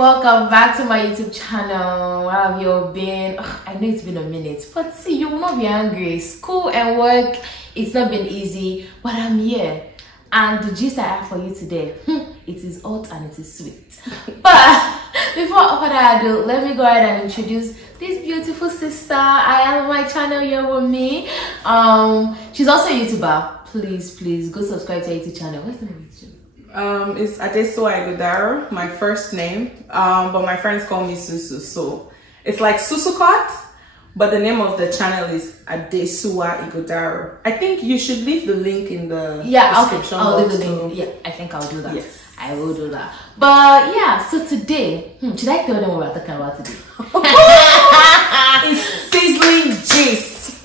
welcome back to my YouTube channel. How have you been? I know it's been a minute, but see, you will not be angry. School and work, it's not been easy, but I'm here. And the gist I have for you today, it is hot and it is sweet. But before further ado, let me go ahead and introduce this beautiful sister. I have on my channel here with me. She's also a YouTuber. Please go subscribe to her YouTube channel. What's the name of YouTube? It's Adesoa Igodaro, my first name, but my friends call me Susu, so it's like Susukot, but the name of the channel is Adesoa Igodaro. I think you should leave the link in the description. I'll leave the link. Yeah, I think I'll do that. Yes. I will do that. But yeah, so today, should I tell them what we're talking about today? It's sizzling gist.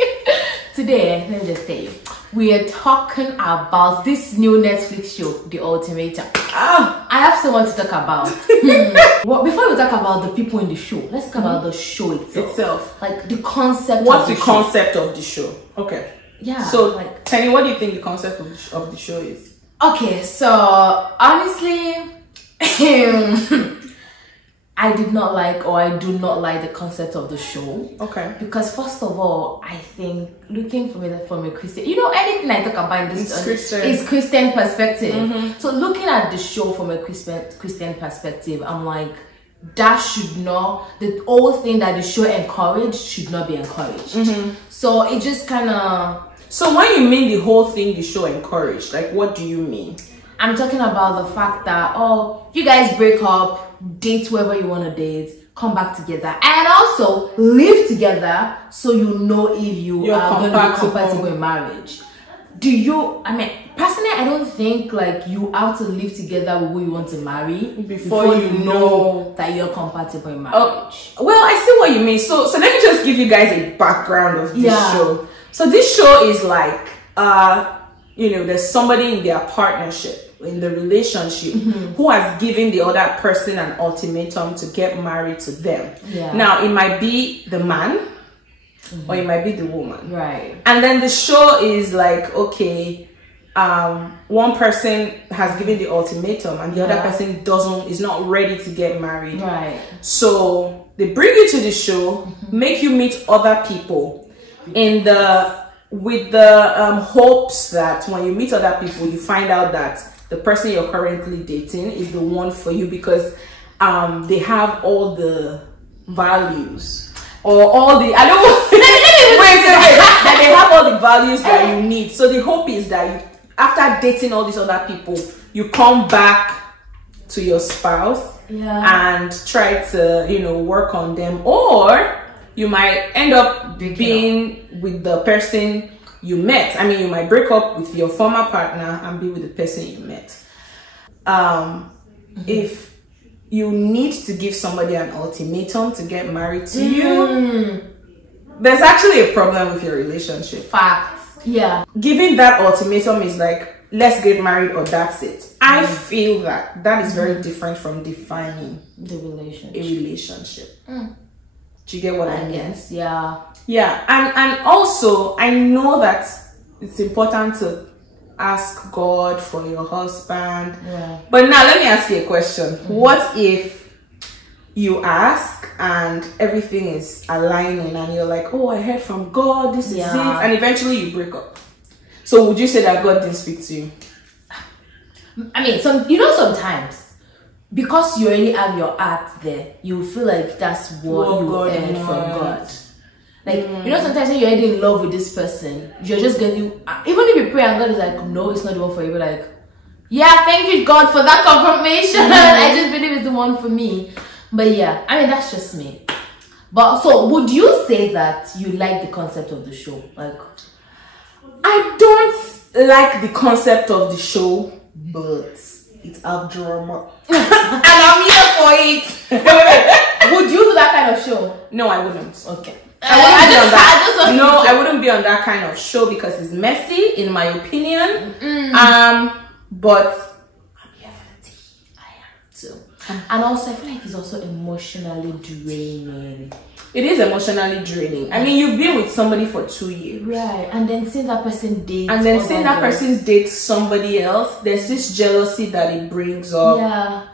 Today, let me just tell you, we are talking about this new Netflix show, The Ultimatum. I have so much to talk about. Well, before we talk about the people in the show, let's talk about the show itself. Like the concept. What's the concept of the show? Okay. Yeah. So, like, Tenny, what do you think the concept of the show is? Okay, so honestly, I did not like, or I do not like the concept of the show. Okay. Because first of all, I think looking from it from a Christian, you know, anything I talk about in this is Christian perspective. So looking at the show from a Christian perspective, I'm like, that should not, the whole thing that the show encouraged should not be encouraged. So it just kind of. So when you mean the whole thing the show encouraged, like what do you mean? I'm talking about the fact that, oh, you guys break up, date whoever you want to date, come back together, and also live together so you know if you're going to be compatible in marriage. Do you, I mean, personally, I don't think like you have to live together with who you want to marry before you know that you're compatible in marriage. Well, I see what you mean. So let me just give you guys a background of this show. So this show is like, you know, there's somebody in their partnership, in the relationship, who has given the other person an ultimatum to get married to them. Now, it might be the man or it might be the woman. Right. And then the show is like, okay, one person has given the ultimatum and the other person is not ready to get married. Right. So they bring you to the show, make you meet other people with the hopes that when you meet other people, you find out that the person you're currently dating is the one for you because they have all the values or all the that they have all the values that you need. So the hope is that after dating all these other people, you come back to your spouse and try to, you know, work on them, or you might end up being with the person you met. I mean, you might break up with your former partner and be with the person you met. If you need to give somebody an ultimatum to get married to you, there's actually a problem with your relationship. Facts. Yeah. Giving that ultimatum is like, let's get married or that's it. I feel that is very different from defining a relationship. Do you get what I mean? Yes. Yeah. Yeah. And also, I know that it's important to ask God for your husband. Yeah. But now let me ask you a question. What if you ask and everything is aligning and you're like, oh, I heard from God, this is it, and eventually you break up? So would you say that God didn't speak to you? I mean, sometimes because you already have your heart there, you feel like that's what you heard from God. Like, you know, sometimes when you're already in love with this person, you're just going to, even if you pray and God is like, no, it's not the one for you, but like, yeah, thank you, God, for that confirmation. I just believe it's the one for me. But yeah, I mean, that's just me. But so, would you say that you like the concept of the show? Like, I don't like the concept of the show, but it's a drama. And I'm here for it. Wait. Would you do that kind of show? No, I wouldn't. Okay. I wouldn't be on that kind of show because it's messy, in my opinion. But I'm here for the tea. I am too. And also, I feel like it's also emotionally draining. It is emotionally draining. I mean, you've been with somebody for 2 years. Right. And then seeing that person date. And then seeing that person date somebody else, there's this jealousy that it brings up. Yeah.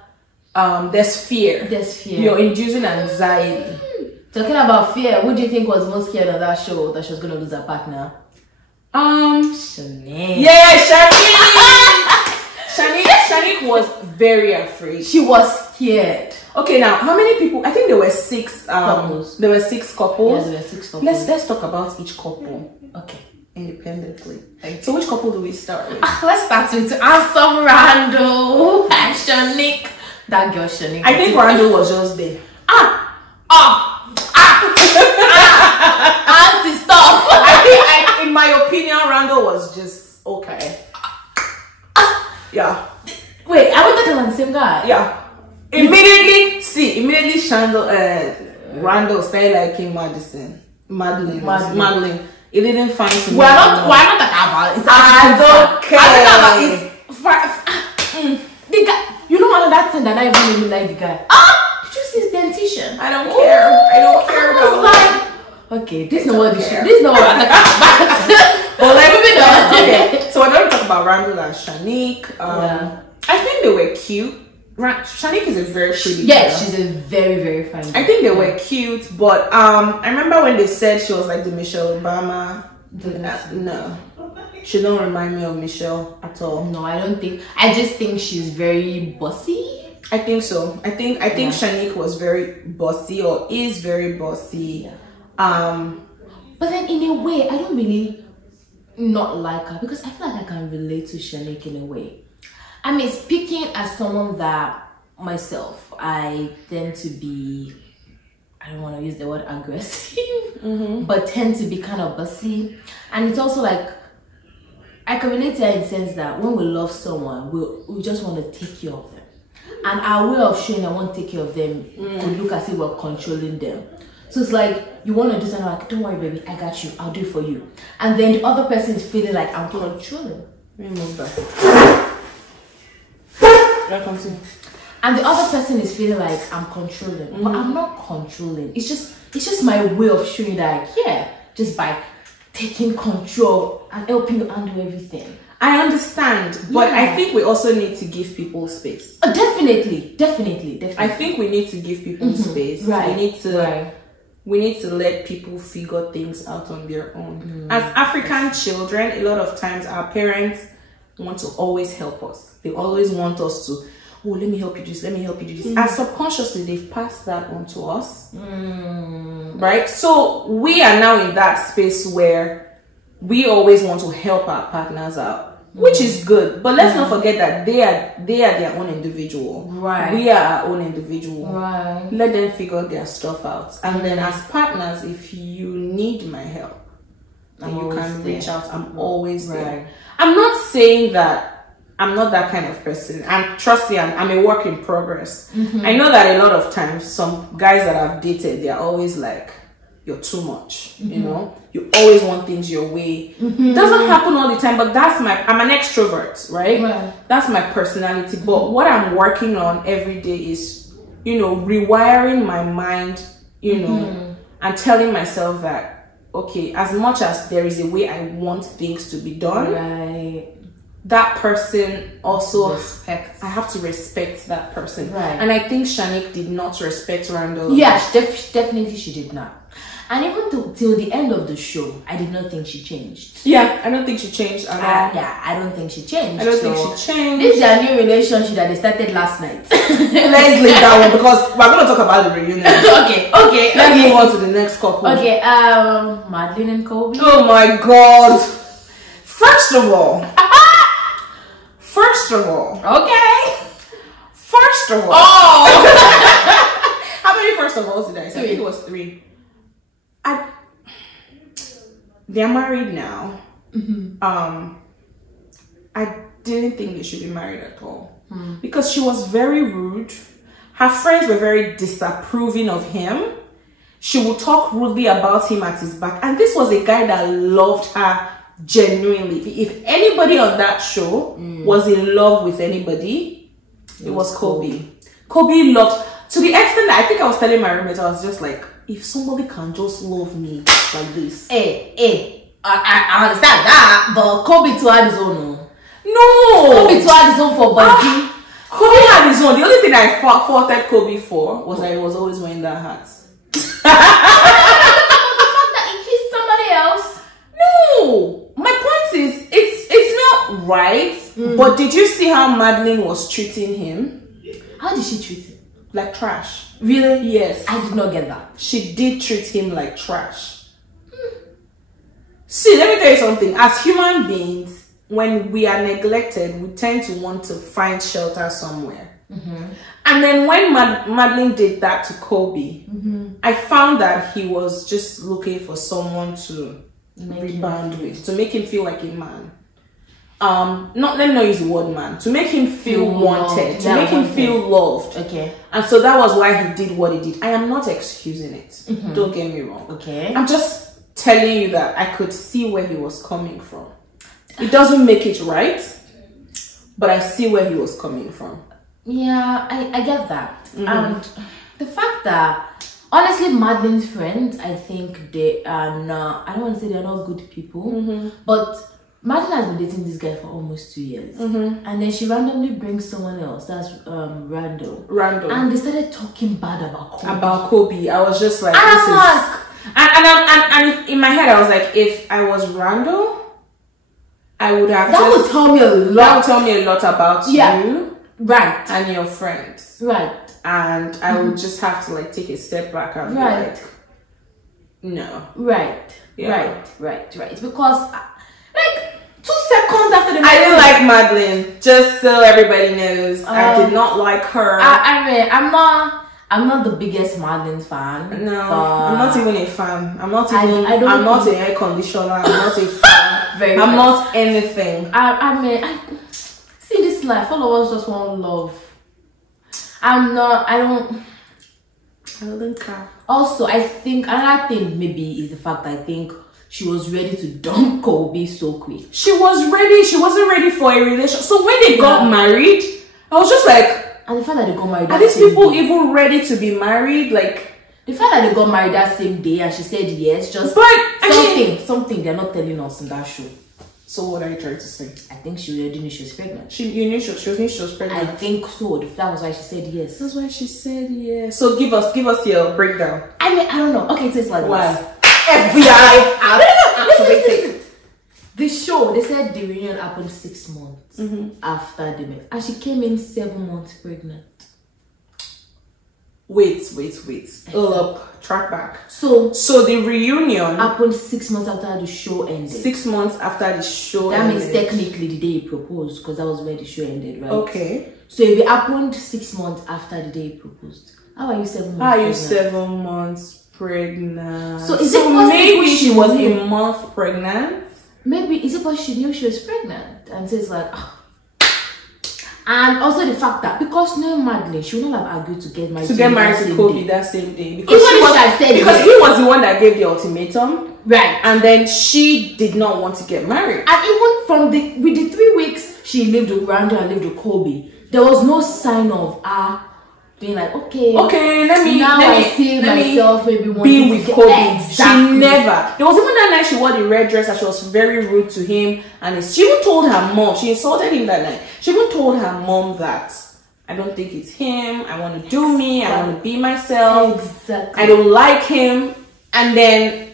there's fear. There's fear. You're inducing anxiety. Talking about fear, who do you think was most scared on that show that she was gonna lose her partner? Shanique. Yeah, Shanique was very afraid. She was scared. Okay, now how many people? I think there were 6 couples. There were 6 couples. Yeah, there were 6 couples. Let's talk about each couple. Okay. Independently. So which couple do we start with? Let's start with Awesome Randall and Shanique. That girl Shanique. I think Randall was just there. Auntie, stop. I think, in my opinion, Randall was just okay. Yeah. Wait, are we talking about the same guy? Yeah. Immediately Randall started liking Madeline. It didn't find him. We're not talking about it. I don't care. The guy, you know another thing that I even really like the guy. Did you see his dentition? I don't care. I don't care about like, okay, this is not what this is not what I'm talking about. Well, like, okay. So we're going to talk about Randall and Shanique. I think they were cute. Shanique is a very pretty girl. She's a very, very fine girl. I think they were cute, but I remember when they said she was like the Michelle Obama. No, she don't remind me of Michelle at all. No, I don't think. I just think she's very bossy. I think so. I think Shanique was very bossy, or is very bossy. But then in a way, I don't really not like her, because I feel like I can relate to Shanique in a way. I mean, speaking as someone that myself, I tend to be, I don't want to use the word aggressive, but tend to be kind of bossy. And it's also like, I can relate to her in the sense that when we love someone, we just want to take care of them. And our way of showing I want to take care of them could look as if we're controlling them. So it's like, you want to do something like, don't worry baby, I got you, I'll do it for you. And then the other person is feeling like, I'm controlling. Let me move back. And the other person is feeling like I'm controlling, but I'm not controlling. It's just my way of showing that I care, just by taking control and helping you handle everything. I understand, but I think we also need to give people space. Definitely. I think we need to give people space. Right. We need to let people figure things out on their own. As African children, a lot of times our parents want to always help us. They always want us to, oh, let me help you do this, let me help you do this. And subconsciously, they've passed that on to us. Right? So we are now in that space where we always want to help our partners out, which is good. But let's not forget that they are their own individual. Right. We are our own individual. Right. Let them figure their stuff out. And then as partners, if you need my help, and you can reach out, I'm always there. I'm not saying that I'm not that kind of person. And trust me, I'm a work in progress. I know that a lot of times, some guys that I've dated, they're always like, you're too much, you know? You always want things your way. It doesn't happen all the time, but I'm an extrovert, right? That's my personality. But what I'm working on every day is, rewiring my mind, and telling myself that, okay, as much as there is a way I want things to be done, that person also I have to respect that person. And I think Shanique did not respect Randall. Yeah, definitely she did not. And even till the end of the show, I did not think she changed. Yeah, I don't think she changed at all. I don't think she changed. I don't think she changed. This is their new relationship that they started last night. Let's leave that one, because we're going to talk about the reunion. Okay. Let's move on to the next couple. Okay, Madeline and Kobe. Oh my God. First of all. Okay. Oh. How many first of all did I say? I think it was 3. They're married now. I didn't think they should be married at all, because she was very rude. Her friends were very disapproving of him. She would talk rudely about him at his back, and this was a guy that loved her genuinely. If anybody on that show was in love with anybody, it was Kobe. Kobe loved, to the extent that I think I was telling my roommate, I was just like, if somebody can just love me like this. I understand that, but Kobe to had his own. No! Kobe to had his own for body. Kobe had his own. The only thing I faulted Kobe for was that he was always wearing that hat. The fact that he kissed somebody else. No, my point is, it's not right. But did you see how Madeline was treating him? How did she treat him? Like trash. Really? Yes. I did not get that. She did treat him like trash. See, let me tell you something. As human beings, when we are neglected, we tend to want to find shelter somewhere. And then when Madeline did that to Kobe, I found that he was just looking for someone to rebound with, to make him feel like a man. Not, let me not use the word man, to make him feel wanted, to make him feel loved. Okay. And so that was why he did what he did. I am not excusing it. Don't get me wrong. Okay. I'm just telling you that I could see where he was coming from. It doesn't make it right, but I see where he was coming from. Yeah, I get that. And the fact that, honestly, Madeline's friends, I think they are not, I don't want to say they're not good people, but Madeline has been dating this guy for almost 2 years. And then she randomly brings someone else, that's Randall. And they started talking bad about Kobe. I was just like, and in my head, I was like, if I was Randall, I would have that would tell me a lot. That would tell me a lot about you. Right. And your friends. Right. And I would just have to like take a step back and be like, no. Right. Yeah. Right. Because like 2 seconds after the I didn't like Madeline, just so everybody knows. I did not like her. I mean, I'm not the biggest Madeline fan. No, I'm not even a fan. I'm not even. I'm not an air conditioner. I'm not a fan. I'm not anything. I mean, see this life. All of us just want love. I don't care. Also, I think another thing maybe is the fact that I think she was ready to dump Kobe so quick. She was ready. She wasn't ready for a relationship. So when they got married, I was just like, and the fact that they got married, are these people even ready to be married? Like the fact that they got married that same day and she said yes, just something they're not telling us in that show. So what are you trying to say? I think she already knew she was pregnant. You knew she was pregnant. I think so. That was why she said yes. That's why she said yes. So give us your breakdown. I mean, I don't know. Okay, so it's like why? FBI activated. The show, they said the reunion happened 6 months after they met, and she came in 7 months pregnant. Wait. Hold up, track back. So the reunion happened 6 months after the show ended. 6 months after the show that ended. means technically the day he proposed, because that was where the show ended, right? Okay. So if it happened 6 months after the day he proposed, how are you 7 months? How are you 7 months pregnant? So is it possible maybe she was a month pregnant? Maybe is it because she knew she was pregnant, and so it's like, and also the fact that because knowing Madeline, she would not have agreed to get married to Kobe that same day, because he was the one that gave the ultimatum, right? And then she did not want to get married. And even from with the 3 weeks she lived with Randall and lived with Kobe, there was no sign of being like, okay, let me see myself maybe being with Kobe. Exactly. She never. There was even that night she wore the red dress and she was very rude to him, and she even told her mom, she insulted him that night. She even told her mom that I don't think it's him. I want to do me. I want to be myself. Exactly. I don't like him. And then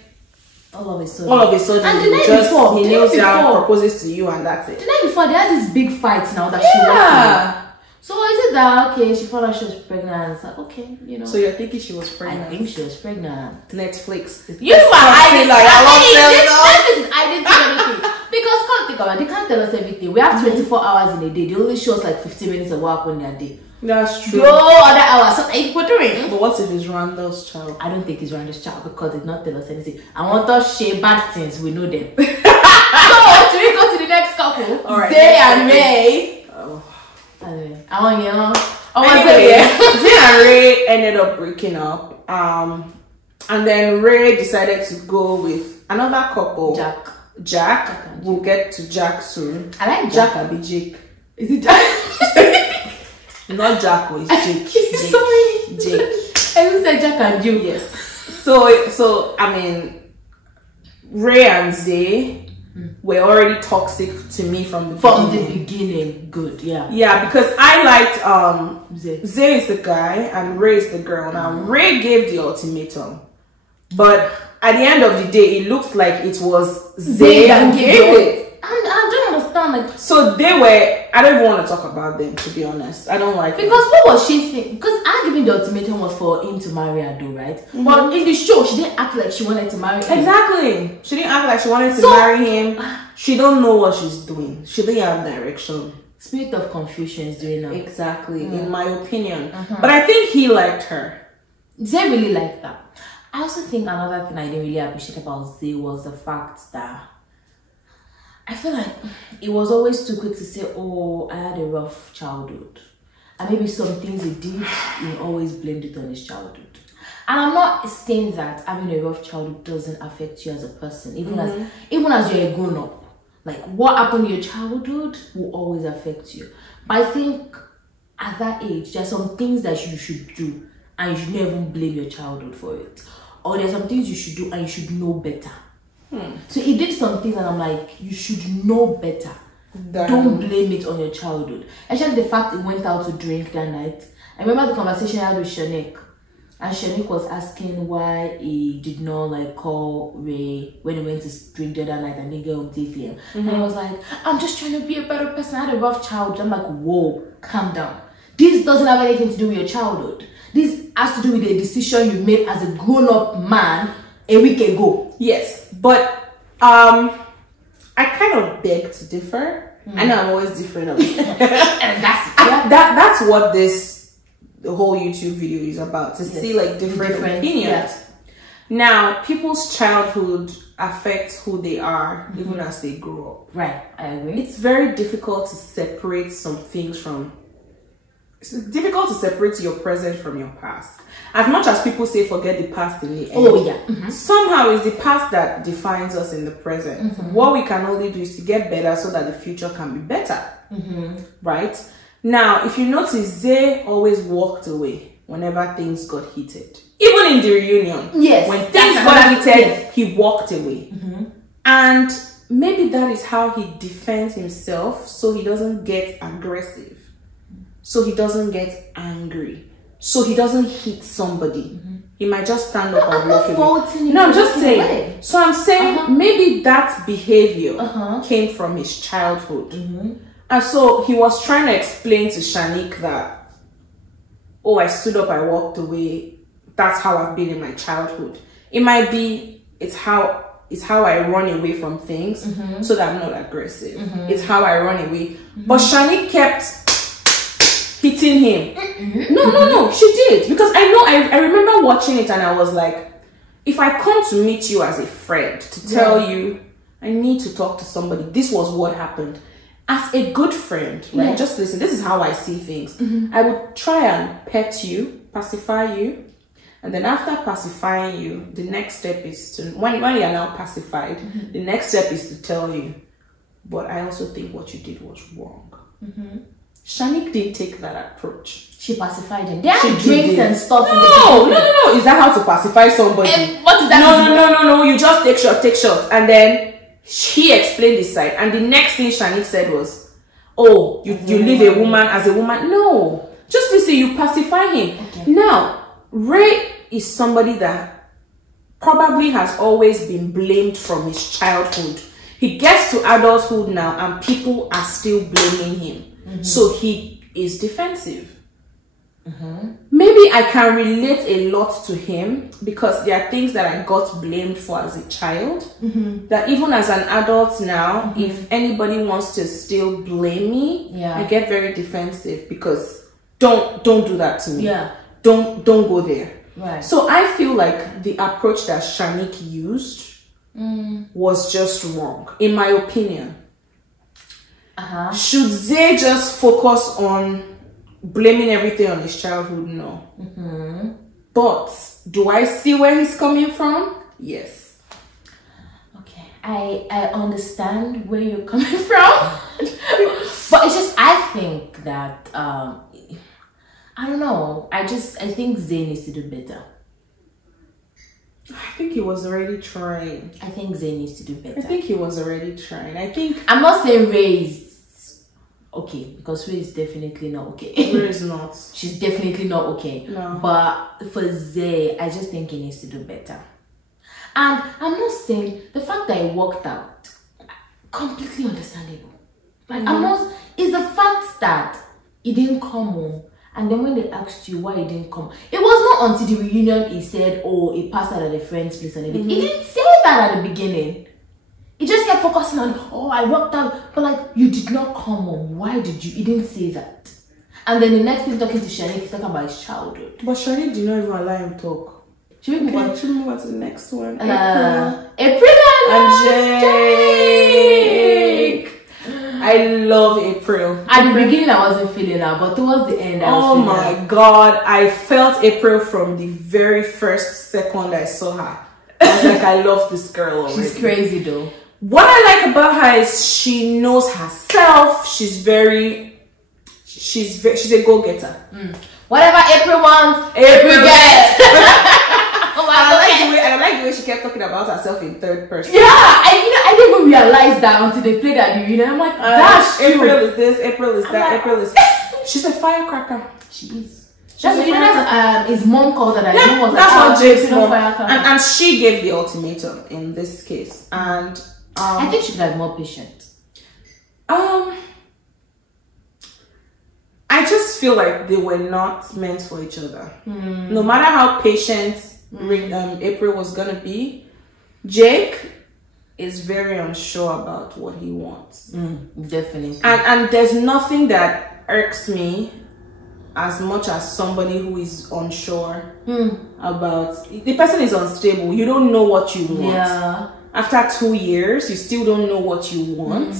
all of a sudden, and the night before, he kneels down, proposes to you, and that's it. The night before, they had this big fight now that she went. So is it that okay? She found out she was pregnant. It's like, okay, you know. So you're thinking she was pregnant? I think she was pregnant. Netflix. You are hiding. I didn't do anything because can't think about it. They can't tell us everything. We have 24 hours in a day. They only show us like 15 minutes of what happened in their day. That's true. No other hours. So what doing? But what if it's Randall's child? I don't think it's Randall's child because they did not tell us anything. I want us share bad things. We know them. So should we go to the next couple? All right. Zay and Ray. Anyway, Zay and Ray ended up breaking up. And then Ray decided to go with another couple. Jack. We'll get to Jack soon. I like Jack and be Jake. Is it Jack? Not Jack, it's Jake. Jake. I even said Jack and Jill. Yes. So I mean, Ray and Zay were already toxic to me from the beginning. Good, yeah. Yeah, because I liked Zay is the guy and Ray is the girl. Now Ray gave the ultimatum, but at the end of the day, it looked like it was Zay that gave it. I don't understand. Like, so they were. I don't even want to talk about them, to be honest. I don't like because what was she thinking? Because I giving the ultimatum was for him to marry Ado, right? But in the show, she didn't act like she wanted to marry him. Exactly. She didn't act like she wanted to marry him. She don't know what she's doing. She didn't have direction. Spirit of confusion is doing now. Exactly, in my opinion. But I think he liked her. Zay really liked that. I also think another thing I didn't really appreciate about Zay was the fact that I feel like it was always too quick to say, oh, I had a rough childhood. And maybe some things he did, he always blamed it on his childhood. And I'm not saying that having a rough childhood doesn't affect you as a person, even as you're a grown-up. Like, what happened in your childhood will always affect you. But I think at that age, there are some things that you should do, and you should never blame your childhood for it. Or there are some things you should do, and you should know better. So he did something and I'm like, you should know better. Don't blame it on your childhood. Actually, the fact he went out to drink that night. I remember the conversation I had with Shanik. And Shanik was asking why he did not like call Ray when he went to drink the other night and didn't get home safely. And he was like, I'm just trying to be a better person. I had a rough childhood. I'm like, whoa, calm down. This doesn't have anything to do with your childhood. This has to do with the decision you made as a grown-up man a week ago. Yes, but I kind of beg to differ. I know I'm always different. And that's what the whole YouTube video is about, to see like different opinions. Yes. Now, people's childhood affects who they are even as they grow up. Right, I agree. It's very difficult to separate some things from. It's difficult to separate your present from your past. As much as people say forget the past in the end. Oh yeah. Somehow it's the past that defines us in the present. What we can only do is to get better so that the future can be better. Right? Now, if you notice, Zay always walked away whenever things got heated. Even in the reunion. Yes. When things got heated, he walked away. And maybe that is how he defends himself, so he doesn't get aggressive. So he doesn't get angry. So he doesn't hit somebody. He might just stand up and walk away. No, I'm just saying. So I'm saying maybe that behavior came from his childhood. And so he was trying to explain to Shanik that, oh, I stood up, I walked away. That's how I've been in my childhood. It might be, it's how I run away from things so that I'm not aggressive. It's how I run away. But Shanik kept hitting him. No, she did. Because I remember watching it and I was like, if I come to meet you as a friend to tell you, I need to talk to somebody, this was what happened. As a good friend, right? Just listen, this is how I see things. I would try and pet you, pacify you. And then after pacifying you, the next step is to, when you are now pacified, the next step is to tell you, but I also think what you did was wrong. Shanik didn't take that approach. She pacified him. There are drinks and stuff. No. Is that how to pacify somebody? What is that? No. You just take shots. And then he explained his side. And the next thing Shanik said was, oh, you leave a woman as a woman. No. Just listen, you pacify him. Okay. Now, Ray is somebody that probably has always been blamed from his childhood. He gets to adulthood now and people are still blaming him. So he is defensive. Maybe I can relate a lot to him because there are things that I got blamed for as a child. That even as an adult now, if anybody wants to still blame me, I get very defensive because don't do that to me. Don't go there. Right. So I feel like the approach that Shanik used was just wrong, in my opinion. Should Zay just focus on blaming everything on his childhood? No. But do I see where he's coming from? Yes. Okay, I understand where you're coming from. But it's just, I think that I don't know, I think Zay needs to do better. think he was already trying. I think Zay needs to do better. I think he was already trying. I'm not saying Ray is okay, because Ray is definitely not okay. Ray is not. She's definitely not okay. No. But for Zay, I just think he needs to do better. And I'm not saying the fact that he walked out, completely understandable. Like I'm not. It's the fact that he didn't come home. And then when they asked you why he didn't come, it was not until the reunion he said, oh, he passed out at a friend's place and everything. He didn't say that at the beginning. He just kept focusing on, oh, I walked out. But like, you did not come home. Why did you? He didn't say that. And then the next thing talking to Shanique, he's talking about his childhood. But Shanique did not even allow him talk. Should we move on to the next one? April and Jake. I love April. At the beginning, I wasn't feeling her, but towards the end, I was feeling my God, I felt April from the very first second I saw her. I was like, I love this girl already. She's crazy though. What I like about her is she knows herself. She's a go-getter. Whatever April wants, April gets. I like the way she kept talking about herself in third person. Yeah, I didn't even realize that until they played at the reunion. I'm like, that's April is this, April is that, April is. She's a firecracker. She is. His mom called her that. Yeah, was that's what Jake's mom. And she gave the ultimatum in this case. And I think she could have more patient. I just feel like they were not meant for each other. No matter how patient April was gonna be, Jake is very unsure about what he wants. Definitely. And there's nothing that irks me as much as somebody who is unsure about the person is unstable. You don't know what you want. Yeah. After 2 years, you still don't know what you want.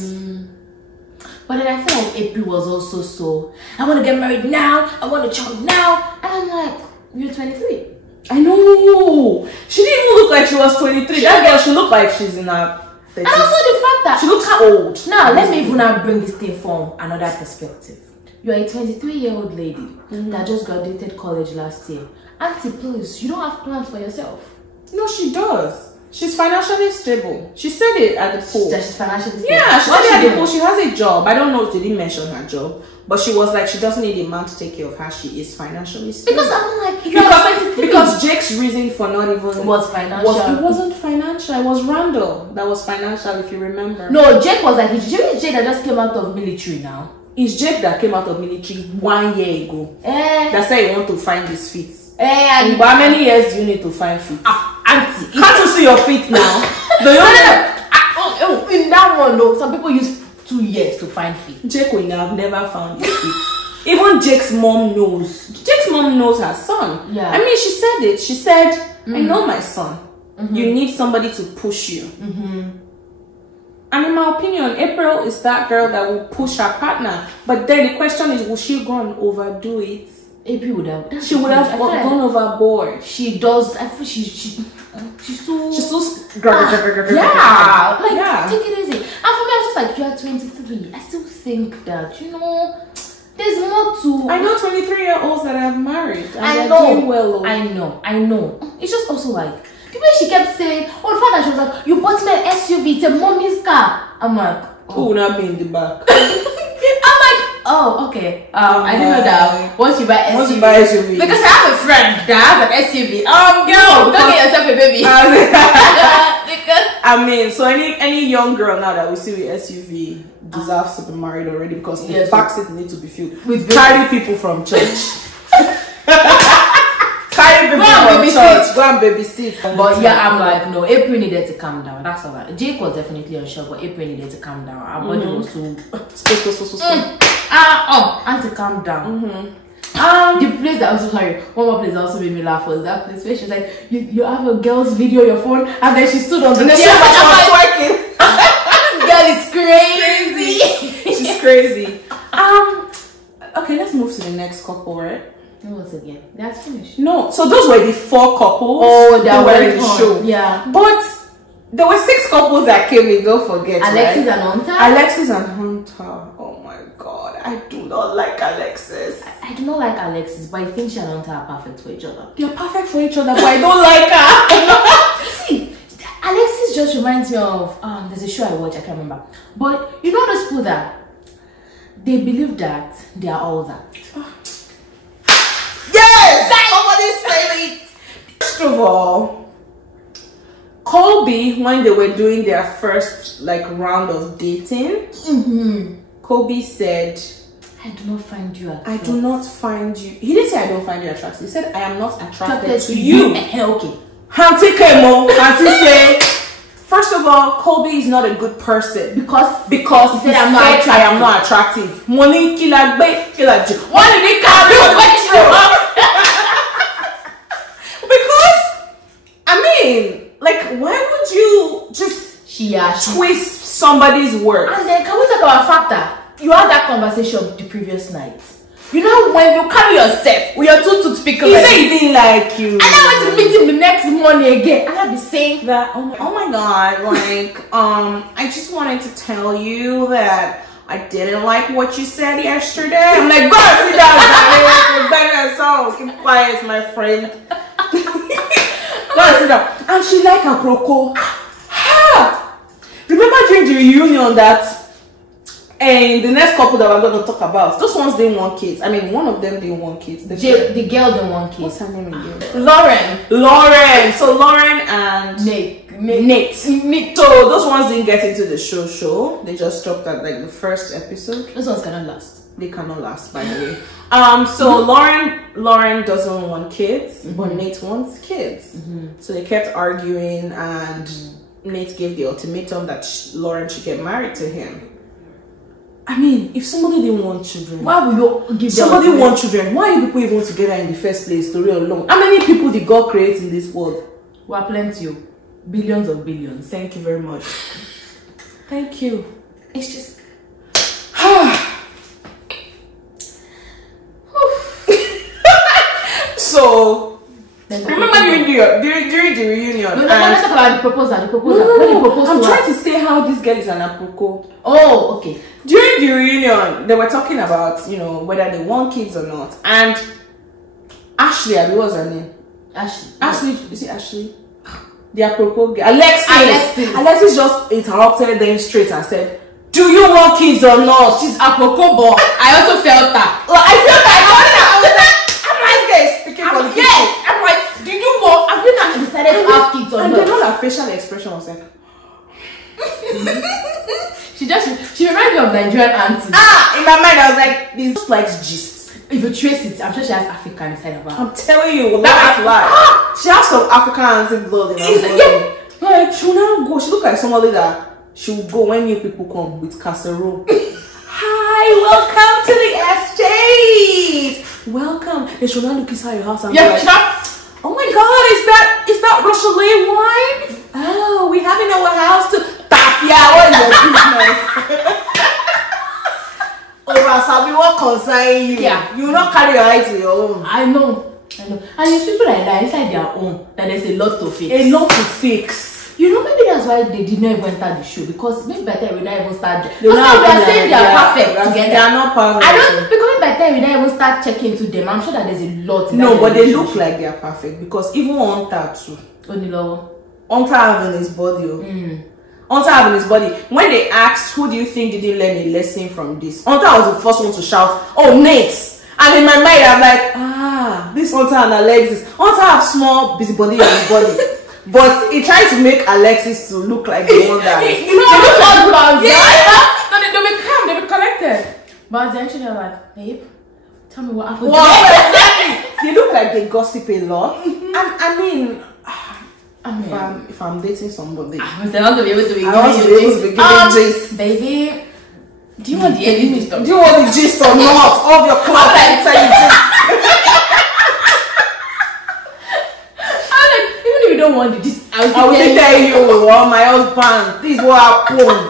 But then I feel like April was also so, I want to get married now, I want a child now. And I'm like, you're 23. I know. She didn't even look like she was 23. That girl, she looked like she's in her 30s. And also the fact that she looks old. Now, let me even now bring this thing from another perspective. You're a 23-year-old lady that just graduated college last year. Auntie, please, you don't have plans for yourself. No, she does. She's financially stable. She said it at the pool. She's financially stable. Yeah, she said it at the pool. She has a job. I don't know if they didn't mention her job, but she was like, she doesn't need a man to take care of her. She is financially stable. Because I'm like, because Jake's reason for not even was financial. It wasn't financial. It was Randall that was financial, if you remember. No, Jake was like, it's Jake that just came out of military now. It's Jake that came out of military 1 year ago. That's why you want to find his feet. But how many years do you need to find feet? Auntie, can't you see your feet now? Do you know? In that one though, some people use 2 years to find feet. Jake will never found his feet. Even Jake's mom knows. Jake's mom knows her son. Yeah. I mean, she said it. She said, I know my son. You need somebody to push you. And in my opinion, April is that girl that will push her partner. But then the question is, will she go and overdo it? April would have. She would have gone overboard. She does. I feel she's too. Yeah. Like, take it easy. And for me, I was just like, you are 23. I still think that, you know, there's more to. I know 23-year-olds that have married. And I know. Doing well. I know. It's just also like the way she kept saying, oh, the fact that she was like, you bought me an SUV, it's a mommy's car. I'm like, who will not be in the back? I'm like, oh, okay. I didn't know that. Once you buy SUV, because I have a friend that has an SUV. Girl, go get yourself a baby. Because I mean, so any young girl now that we see with SUV deserves to be married already, because the back seat needs to be filled with carry people from church. Carry people from church. Go and babysit. But yeah, I'm like, no, April needed to calm down. That's all right. Jake was definitely unsure, but April needed to calm down. Our body was too. Auntie, calm down. The place that also, sorry, one more place that also made me laugh was that place where she's like, you have a girl's video on your phone, and then she stood on the chair and was twerking. This girl is crazy. She's crazy. Okay, let's move to the next couple, right? What again? That's finished. No, so those were the 4 couples. Oh, that were in the show. Yeah, but there were 6 couples that came in. Don't forget, Alexis right? and Hunter. Alexis and Hunter. Oh my God, I do not like Alexis. I do not like Alexis, but I think she and Hunter are perfect for each other. They're perfect for each other, but I don't like her. just reminds me of there's a show I watch, I can't remember. But you know those people that they believe that they are all that. Yes! Somebody say it! First of all, Colby, when they were doing their first round of dating, Colby said, I do not find you attractive. I do not find you. He didn't say I don't find you attractive. He said I am not attracted to you. Okay. Auntie Kemo, Auntie say, first of all, Colby is not a good person because he said I am not attractive. Money kilagbe kilaju. Why did he carry Because I mean, why would you just twist somebody's word? And then can we talk about the fact that you had that conversation the previous night? You know, when you carry yourself with your two toothpicks, he said he didn't like you. And I went to meet him the next morning again, and I'll be saying that, oh my god, I just wanted to tell you that I didn't like what you said yesterday. I'm like, go sit down, darling. Keep quiet, my friend. Go sit down. And she like a croco. Remember during the reunion that and the next couple that we're going to talk about, those ones didn't want kids. I mean, one of them didn't want kids. The girl didn't want kids. What's her name again? Lauren. So Lauren and Nate. So those ones didn't get into the show. They just stopped at the first episode. Those ones cannot last. They cannot last, by the way. So Lauren doesn't want kids, but Nate wants kids. So they kept arguing, and Nate gave the ultimatum that Lauren should get married to him. I mean, if somebody didn't want children, why would you give somebody want children? Why are you people even together in the first place to real long? How many people did God create in this world? We are plenty, billions of billions. Thank you very much. Thank you. It's just so remember during the reunion. No, let's talk about the proposal. I'm trying to say how this girl is an apropos. Oh, okay. During the reunion, they were talking about, whether they want kids or not. And Ashley, what was her name? Ashley, is it Ashley? The apropos girl. Alexis just interrupted them straight and said, do you want kids or not? She's apropos, but I also felt that. I felt that. I was like, am I guys speaking for the people? Yes. I'm like, do you want? Have you not decided to have kids or not? And then all her facial expression was like, She reminds me of Nigerian aunties. In my mind I was like, this likes gist. If you trace it, I'm sure she has African inside of her. I'm telling you, she has some African auntie blood in her body. She'll now go. She look like somebody that she'll go when new people come with casserole. Hi, welcome to the estate. Welcome. They should not look inside your house and be like, oh my god, is that Rochelle wine? Oh, we have in our house too. Tapia, what is your business? Sabi, what concern you? Yeah. You will not carry your eyes to your own. I know. And it's people like that inside their own that there's a lot to fix. A lot to fix. You know, maybe that's why they did not even start the show, because maybe by the time we don't even start. They are saying they are perfect together. They are not perfect. Because by the time we don't even start checking to them, I'm sure that there's a lot. No, but they look like they are perfect, because even Hunter too. Hunter having his body. Hunter having his body. When they asked, who do you think didn't learn a lesson from this? Hunter was the first one to shout, oh, Nate. And in my mind, I'm like, this Hunter and Alexis. Hunter have small busybody on his body. But he tried to make Alexis to look like the one that you know what about they'll be collected. But then she's like, babe, tell me what happened. Exactly. They look like they gossip a lot. And I mean, if I'm dating somebody, I want to be able to be giving this. Baby, do you want the gist? Do you want the gist or not? All of your clothes inside the gist. Don't want to just I will tell you, my husband, this is what happened.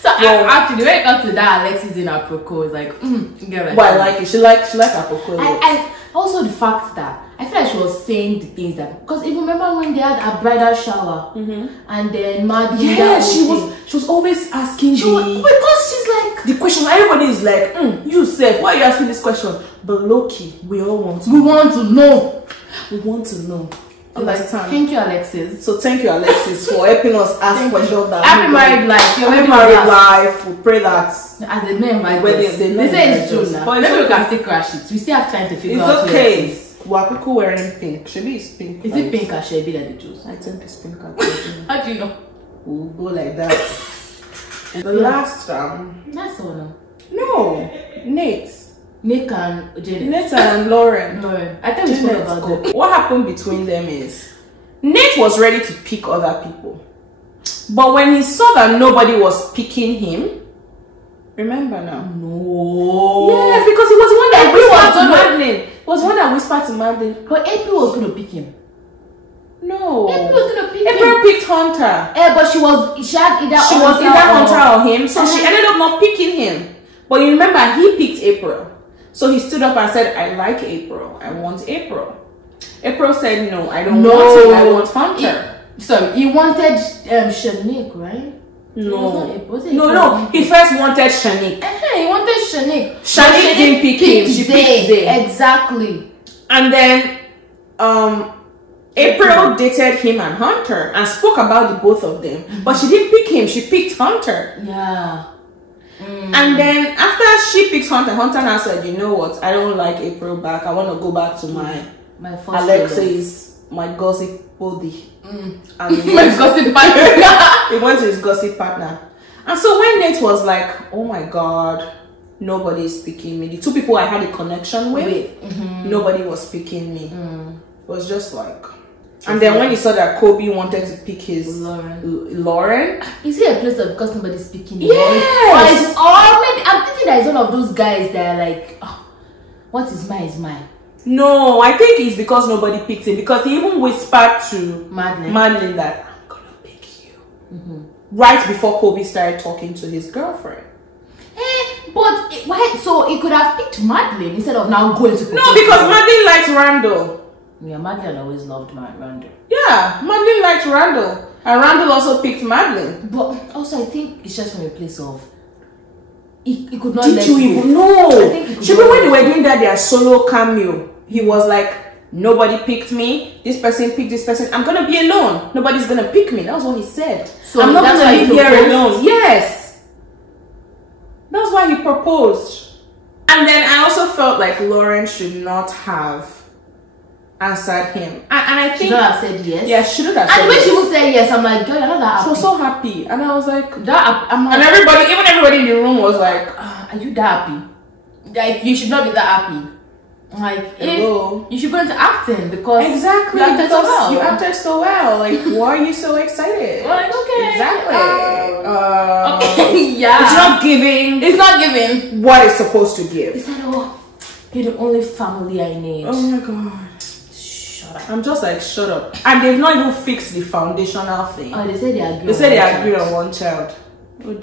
So actually when it comes to that, Alexis in her propose, like but I like it. She like her propose. And also the fact that I feel like she was saying the things that, because if you remember when they had a bridal shower and then Maddie, she was always asking because she's like the question. Everybody is like, you said, why are you asking this question? But Loki, we all want to. We want to know. We want to know. Understand? Thank you, Alexis. So thank you, Alexis, for helping us ask questions that happy married life. Happy married life. We pray that as they know my wedding, they say it's true now. But maybe we can still crash it. We still have time to figure out. It's okay. Wakuku wearing pink. Shebi is pink. Is it pink or Shebi that they choose? I think it's pink. How do you know? We'll go like that. The last that's all. No, Nate and Janet. Nate and Lauren. I think we spoke about that. What happened between them is Nate was ready to pick other people, but when he saw that nobody was picking him, remember now? No. Yes, because he was the one that whispered to Madeline. Was one that whispered to Madeline. But April was going to pick him. No. April was going to pick him. April picked Hunter. But she was either Hunter or him, so she ended up not picking him. But you remember, he picked April. So he stood up and said, I like April. I want April. April said, no, I don't want him. I want Hunter. He wanted Shanique, right? No. He first wanted Shanique. He wanted Shanique. Shanique didn't pick him. She picked Zay. Exactly. And then April dated him and Hunter and spoke about the both of them. But she didn't pick him. She picked Hunter. Yeah. And then after she picked Hunter, Hunter now said, you know what? I don't like April back. I want to go back to my first Alexis, my gossip body. And my gossip partner. He went to his gossip partner. And so when Nate was like, oh my God, nobody is picking me. The two people I had a connection with, nobody was picking me. It was just like... And then when he saw that Kobe wanted to pick his Lauren, is he a place of because nobody's picking him? Yes. Or maybe I'm thinking that he's one of those guys that are like, oh, what is mine is mine. No, I think it's because nobody picked him, because he even whispered to Madeline that I'm gonna pick you right before Kobe started talking to his girlfriend. But why? So he could have picked Madeline instead of now going to. No, because Madeline liked Randall. Yeah, Madeline always loved Randall. Yeah, Madeline liked Randall. And Randall also picked Madeline. But also, I think it's just from a place of... He could not Did you even know? When they were doing that, their solo cameo, he was like, nobody picked me. This person picked this person. I'm going to be alone. Nobody's going to pick me. That's what he said. So I'm not going to be here alone. Yes. That's why he proposed. And then I also felt like Lauren should not have answered him, and I think she should have said yes. Yeah, she should have said yes. And when she would say yes, I'm like, girl, you're not that happy. She was so happy, and I was like, and everybody in the room was like, are you that happy? Like, you should not be that happy. Like, you should go into acting because you acted so well. You acted so well. Like, why are you so excited? Like, okay, exactly. Okay, yeah. It's not giving what it's supposed to give. It's like, oh, you're the only family I need. Oh my God. I'm just like, shut up. And they've not even fixed the foundational thing. Oh, they said they agree. They said they agree on one child. Oh,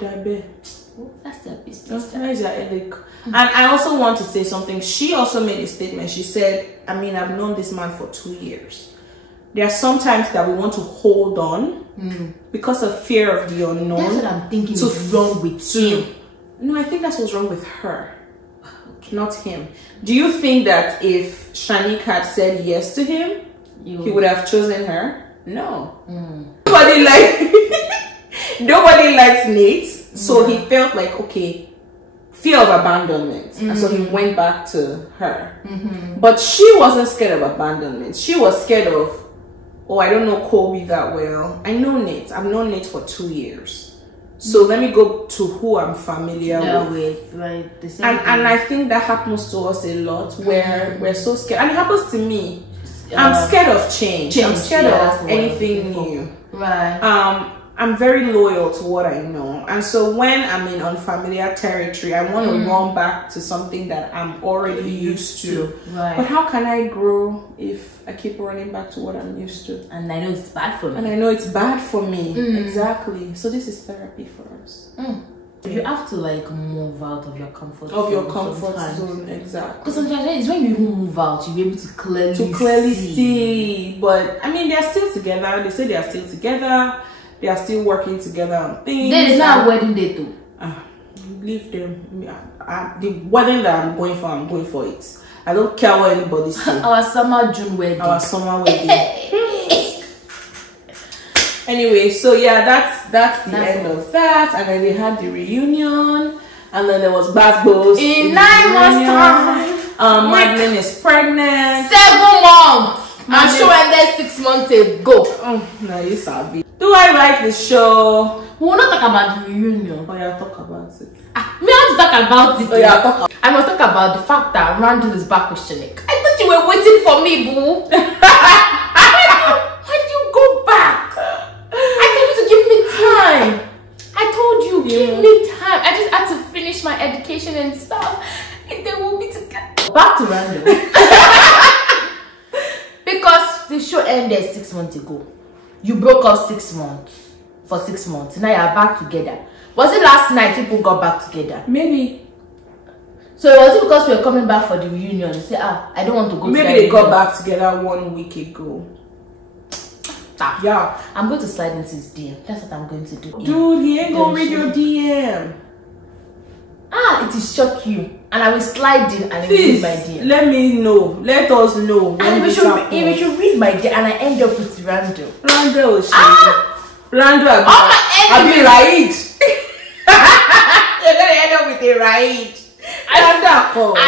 that's their business. That's their headache. And I also want to say something. She also made a statement. She said, I mean, I've known this man for 2 years. There are some times that we want to hold on because of fear of the unknown. That's what I'm thinking is wrong with him. No, I think that's what's wrong with her. Not him. Do you think that if Shanique had said yes to him, he would have chosen her? No. Nobody likes Nate, so he felt like, okay, fear of abandonment, and so he went back to her. But she wasn't scared of abandonment. She was scared of, oh, I don't know Kobe that well. I know Nate. I've known Nate for 2 years. So let me go to who I'm familiar with. Right. And I think that happens to us a lot, where we're so scared. And it happens to me. I'm scared of change. I'm scared of anything new. Right. I'm very loyal to what I know. And so when I'm in unfamiliar territory, I want to run back to something that I'm already used to. Right. But how can I grow if I keep running back to what I'm used to? And I know it's bad for me. Exactly. So this is therapy for us. You have to like move out of your comfort zone. Of your comfort zone, exactly. Because sometimes it's when you even move out, you'll be able to clearly see. But I mean, they're still together. They say they are still together. They are still working together on things. There is not a wedding day too. Leave them. The wedding that I'm going for it. I don't care what anybody says. Our summer June wedding. Our summer wedding. Anyway, so yeah, that's the end of that. And then they had the reunion, and then there was Basbos in 9 months time. Madeline is pregnant. 7 months. And show ended 6 months ago. Oh, no, you sabi. Do I like the show? We will not talk about the reunion. Oh yeah, talk about it. Me want to talk about it. Oh yeah, talk about. I must talk about the fact that Randall is back with Shanik. I thought you were waiting for me, boo. Why do you go back? I told you to give me time. I told you, give me time. I just had to finish my education and stuff, and then we'll be together. Back to Randall. Because the show ended 6 months ago. You broke up 6 months. For 6 months. Now you're back together. Was it last night people got back together? Maybe. So was it because we were coming back for the reunion? You say, I don't want to go. Maybe they got back together 1 week ago. Yeah. I'm going to slide into his DM. That's what I'm going to do. Dude, he ain't gonna read your DM. It will shock you. And I will slide in and read my DM. Let me know. Let us know. And if you should read my DM and I end up with Randall. Randall is Randall, I'll be right. You're gonna end up with a right. I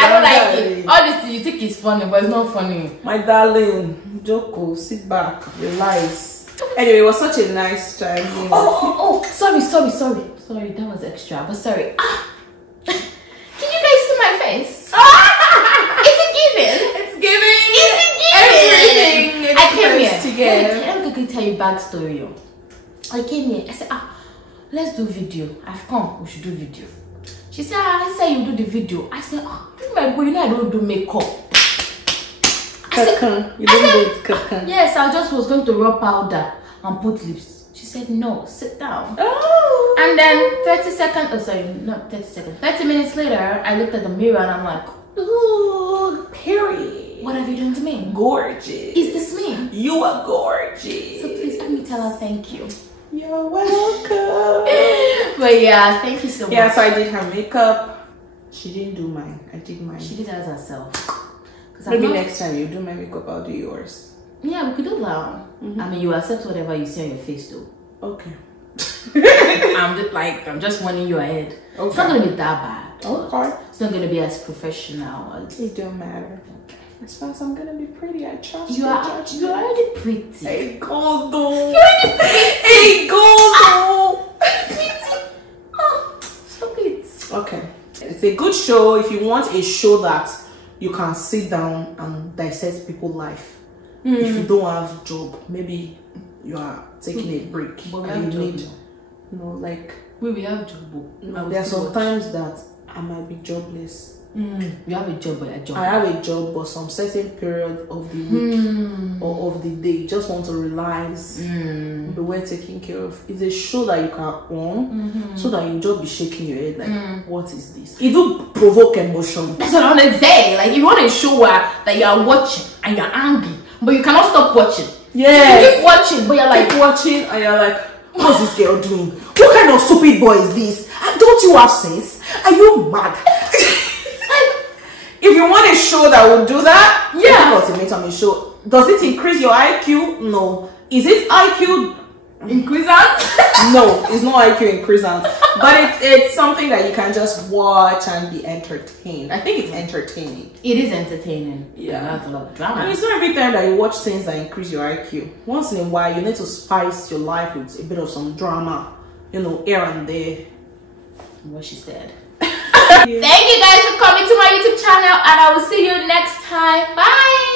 don't like it. All this you think is funny, but it's not funny. My darling, Joko, sit back, relax. Anyway, it was such a nice time. Oh, sorry. Sorry, that was extra, but sorry. Can you guys see my face? Is it giving? It's giving. Everything. I came here. I'm going to tell you backstory. I came here. I said, let's do video. I've come. We should do video. She said, let's say you do the video. I said, my boy, you know I don't do makeup. Yes, I just was going to rub powder and put lips. She said, no, sit down. Oh. And then 30 minutes later, I looked at the mirror and I'm like, ooh, period. What have you done to me? Gorgeous. Is this me? You are gorgeous. So please let me tell her thank you. You're welcome. But yeah, thank you so much. Yeah, so I did her makeup. She didn't do mine. I did mine. She did hers herself. Maybe next time you do my makeup, I'll do yours. Yeah, we could do that. I mean, you accept whatever you see on your face though. Okay. I'm just warning you ahead. Okay. It's not gonna be that bad. Okay. It's not gonna be as professional as... It don't matter. Okay. As far as I'm gonna be pretty, I trust you. You're already pretty. Hey, Goldo. You're already pretty. Hey, Goldo. Stop it. Okay. It's a good show if you want a show that you can sit down and dissect people's life. If you don't have a job, maybe you are taking a break. But we and have you job. need, like we have job. there are some times that I might be jobless. You have a job, but I have a job, but some certain period of the week or of the day, just want to relax, the way taken care of. It's a show that you can own, so that you just be shaking your head like, what is this? It do provoke emotion. That's what I want to say. Like, you want a show that you are watching and you're angry, but you cannot stop watching. Yeah, you keep watching, but you're like watching and you're like, what's this girl doing? What kind of stupid boy is this? Don't you have sense? Are you mad? If you want a show that will do that, yeah. Ultimatum is show. Does it increase your IQ? No. Is it IQ increasant? No, it's not IQ increasant. But it's something that you can just watch and be entertained. I think it's entertaining. It is entertaining. Yeah. That's a lot of drama. And it's not every time that you watch things that increase your IQ. Once in a while, you need to spice your life with a bit of some drama, you know, here and there. What she said. Thank you guys for coming to my YouTube channel, and I will see you next time. Bye.